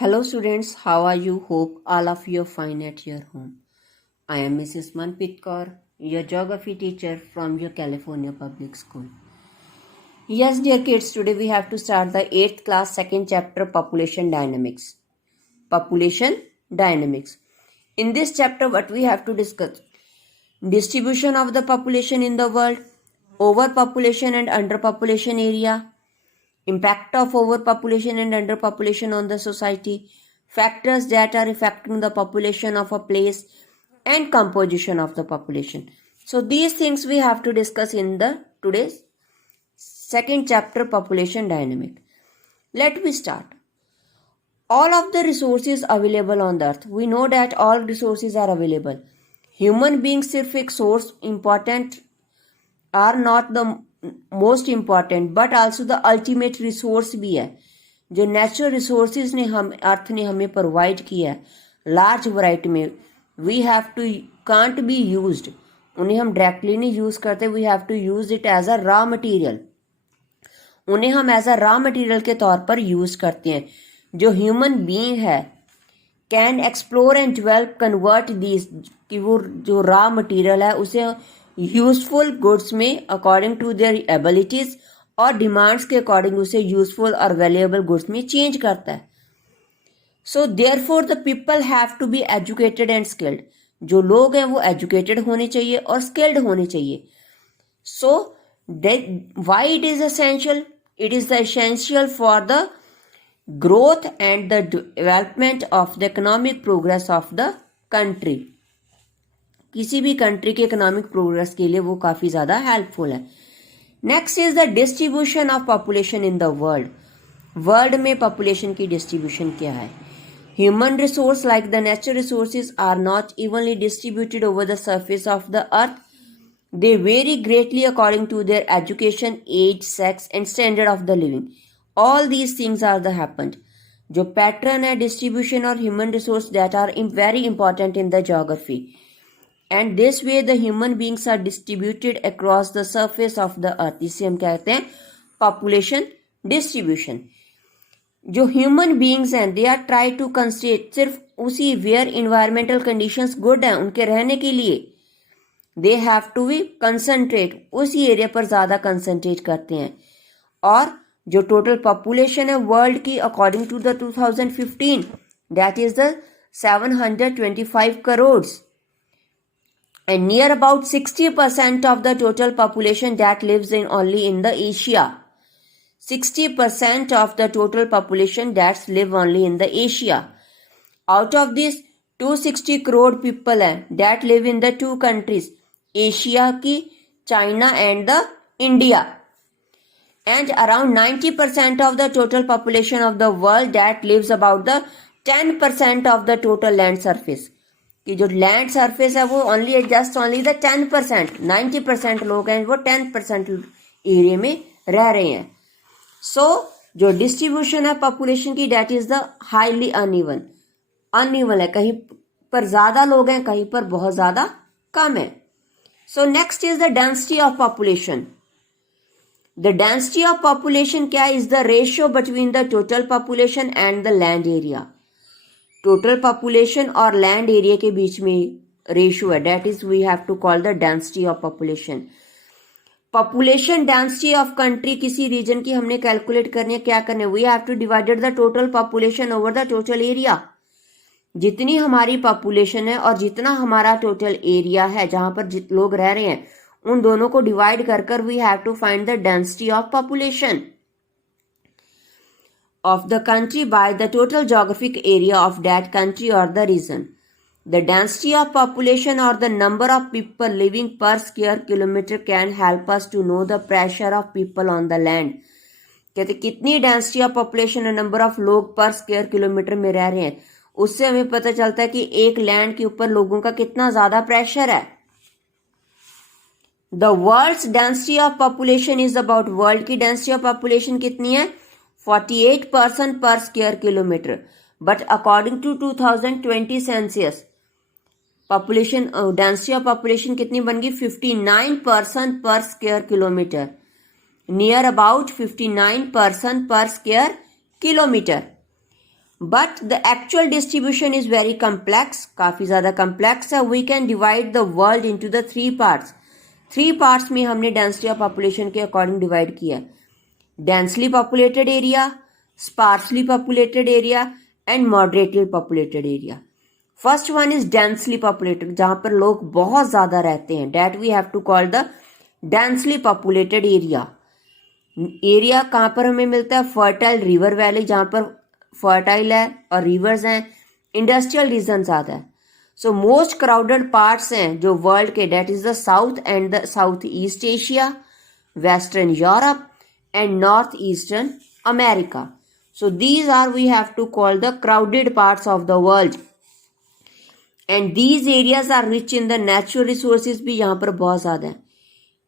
Hello students, how are you? Hope all of you are fine at your home. I am Mrs. Manpreet Kaur, your geography teacher from your California Public School. Yes, dear kids, today we have to start the 8th class 2nd chapter Population Dynamics. Population Dynamics. In this chapter, what we have to discuss? Distribution of the population in the world, overpopulation and underpopulation area, impact of overpopulation and underpopulation on the society, factors that are affecting the population of a place, and composition of the population. So these things we have to discuss in the today's second chapter, population dynamic. Let me start. All of the resources available on the earth. We know that all resources are available. Human beings सिर्फ एक source important are not the most important but also the ultimate resource भी है जो natural resources ने हम अर्थ ने हमें provide किया है लार्ज वैरायटी में. We have to can't be used. उन्हें हम डायरेक्टली नहीं यूज करते. We have to use it as a raw material. उन्हें हम एज अ रॉ मटेरियल के तौर पर यूज करते हैं. जो ह्यूमन बीइंग है can explore and develop convert these कि वो जो रॉ मटेरियल है उसे यूजफुल गुड्स में अकॉर्डिंग टू देयर एबिलिटीज और डिमांड्स के अकॉर्डिंग उसे यूजफुल और वैल्यूएबल गुड्स में चेंज करता है. So therefore the people have to be educated and skilled. जो लोग हैं वो एजुकेटेड होने चाहिए और स्किल्ड होने चाहिए. So why it is essential? It is the essential for the growth and the development of the economic progress of the country. किसी भी कंट्री के इकोनॉमिक प्रोग्रेस के लिए वो काफ़ी ज़्यादा हेल्पफुल है. Next is the distribution of population in the world. World में पॉपुलेशन की डिस्ट्रीब्यूशन क्या है? Human resource like the natural resources are not evenly distributed over the surface of the earth. They very greatly according to their education, age, sex and standard of the living. All these things are the happened. जो pattern है distribution और human resource that are very important in the geography. And this way the human beings are distributed across the surface of the earth. इसे हम कहते हैं population distribution. जो human beings हैं they are try to concentrate सिर्फ उसी where environmental conditions good हैं उनके रहने के लिए they have to be concentrate उसी एरिया पर ज़्यादा concentrate करते हैं. और जो total population है world की according to the 2015 that is the 725 crores. And near about 60% of the total population that lives in only in the Asia. 60% of the total population that live only in the Asia. Out of this 260 crore people that live in the two countries, Asia की China and the India. And around 90% of the total population of the world that lives about the 10% of the total land surface. कि जो land surface है वो only just only the 10%. 90% लोग हैं वो 10% area में रह रहे हैं. सो जो डिस्ट्रीब्यूशन है पॉपुलेशन की that is the highly uneven. Uneven है, कहीं पर ज्यादा लोग हैं कहीं पर बहुत ज्यादा कम है. So next is the density of population. The density of population क्या is the ratio between the total population and the land area. Total population और लैंड एरिया के बीच में रेशियो है that is we have to call the density of population. Population density of country किसी region की हमने calculate करनी है. क्या करना है? We have to divided the total population over the total area. जितनी हमारी पॉपुलेशन है और जितना हमारा टोटल एरिया है जहां पर लोग रह रहे हैं उन दोनों को डिवाइड कर कर we have to find the density of population of the country by the total geographic area of that country or the region. The density of population or the number of people living per square kilometer can help us to know the pressure of people on the land. कहते कितनी density of population और number of लोग पर square kilometre में रह रहे हैं उससे हमें पता चलता है कि एक लैंड के ऊपर लोगों का कितना ज्यादा प्रेशर है. The world's density of population is about. World की डेंसिटी ऑफ पॉपुलेशन कितनी है? 48% per square kilometer. But according to 2020 census, population density of population कितनी बन गई? 59% per square kilometer. Near about 59% per square kilometer. but the actual distribution is very complex, काफ़ी ज़्यादा complex है. We can divide the world into the three parts. Three parts में हमने density of population के according divide किया है. Densely populated area, sparsely populated area and moderately populated area. First one is densely populated, जहां पर लोग बहुत ज्यादा रहते हैं. That we have to call the densely populated area. Area कहाँ पर हमें मिलता है? फर्टाइल रिवर वैली, जहां पर फर्टाइल है और रिवर्स हैं. इंडस्ट्रियल रीजन ज्यादा है. सो मोस्ट क्राउडेड पार्ट्स हैं जो वर्ल्ड के, that is the south and the south east Asia, western Europe and north eastern America. So these are we have to call the crowded parts of the world. And these areas are rich in the natural resources भी यहाँ पर बहुत ज्यादा है.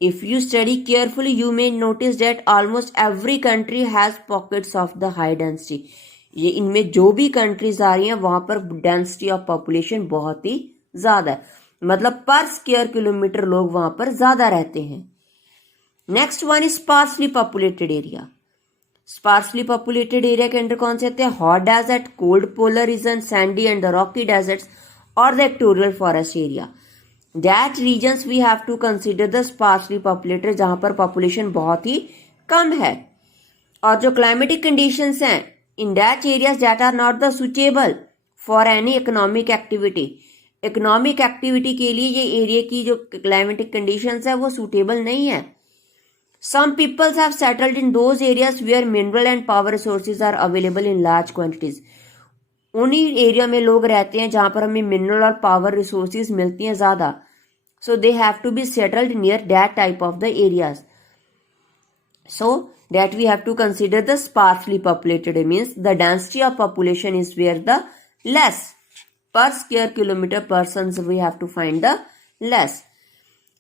If you study carefully you may notice that almost every country has pockets of the high density. ये इनमें जो भी कंट्रीज आ रही हैं वहां पर डेंसिटी ऑफ पॉपुलेशन बहुत ही ज्यादा है, मतलब पर स्क्वायर किलोमीटर लोग वहां पर ज्यादा रहते हैं. Next one is sparsely populated area. Sparsely populated area के अंदर कौन से आते हैं? Hot desert, cold polar region, sandy and the rocky deserts और the equatorial forest area. That regions we have to consider the sparsely populated, जहां पर population बहुत ही कम है. और जो क्लाइमेटिक कंडीशंस हैं in that areas that are not the suitable for any economic activity. Economic activity के लिए ये एरिया की जो क्लाइमेटिक कंडीशंस है वो सूटेबल नहीं है. Some peoples have settled in those areas where mineral and power resources are available in large quantities. उन्हीं एरिया में लोग रहते हैं जहां पर हमें मिनरल और पावर रिसोर्सेज मिलती हैं ज्यादा. So they have to be settled near that type of the areas. So that we have to consider the sparsely populated. It means the density of population is where the less per square kilometer persons we have to find the less.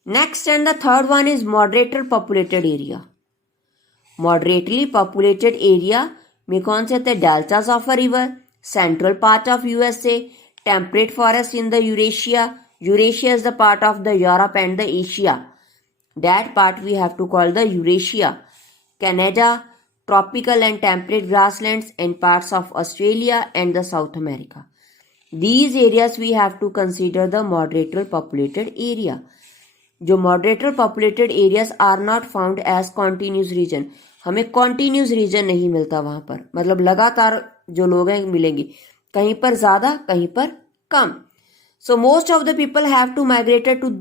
Next and the third one is moderately populated area. Moderately populated area में कौन से आते हैं? deltas of a river, central part of USA, temperate forest in the Eurasia. Eurasia is the part of the Europe and the Asia. That part we have to call the Eurasia. Canada, tropical and temperate grasslands and parts of Australia and the South America. These areas we have to consider the moderately populated area. जो moderately populated areas are not found as continuous region. हमें continuous region नहीं मिलता वहां पर, मतलब लगातार जो लोग हैं मिलेंगे, कहीं पर ज्यादा कहीं पर कम. So most of the people have to migrate to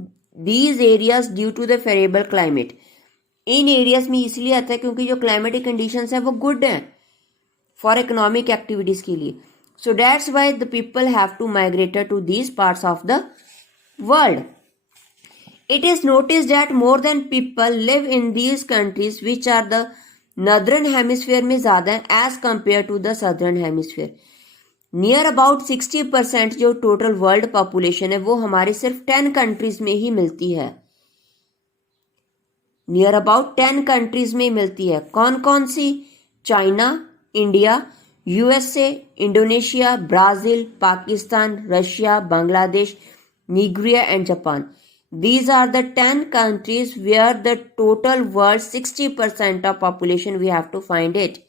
these areas due to the favorable climate. In areas में इसलिए आता है क्योंकि जो क्लाइमेटिक कंडीशंस है वो गुड हैं फॉर इकोनॉमिक एक्टिविटीज के लिए. So that's why the people have to migrate to these parts of the world. It is notice that more than people live in these countries which are the northern hemisphere में ज्यादा है as compare to the southern hemisphere. Near about 60% जो total world population है वो हमारी सिर्फ 10 countries में ही मिलती है. नियर अबाउट 10 कंट्रीज में मिलती है. कौन कौन सी? China, India, USA, Indonesia, Brazil, Pakistan, Russia, Bangladesh, Nigeria and Japan. These are the 10 countries where the total world 60% of population we have to find it.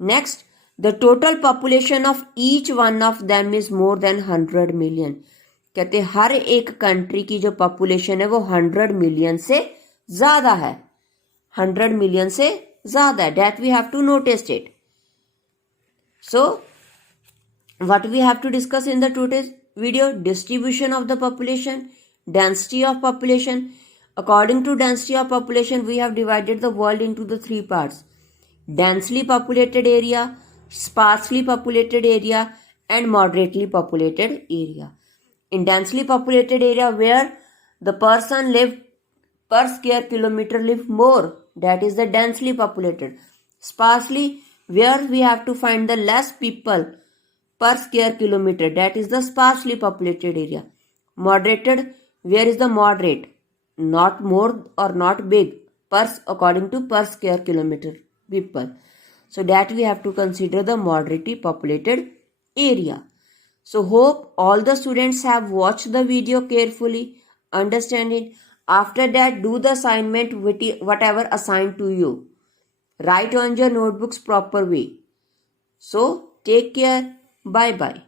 Next, the total population of each one of them is more than 100 million. कहते हर एक country की जो population है वो 100 million से ज्यादा है. 100 million से ज्यादा है. That we have to notice it. So, what we have to discuss in the today's video? Distribution of the population, density of population. According to density of population, we have divided the world into the three parts: densely populated area, sparsely populated area, and moderately populated area. In densely populated area, where the person live per square kilometer live more, that is the densely populated. Sparsely, where we have to find the less people per square kilometer, that is the sparsely populated area. Moderated, where is the moderate, not more or not big, according to per square kilometer people. So that we have to consider the moderately populated area. So hope all the students have watched the video carefully, understand it. After that, do the assignment whatever assigned to you. Write on your notebooks proper way. So Take care. Bye bye.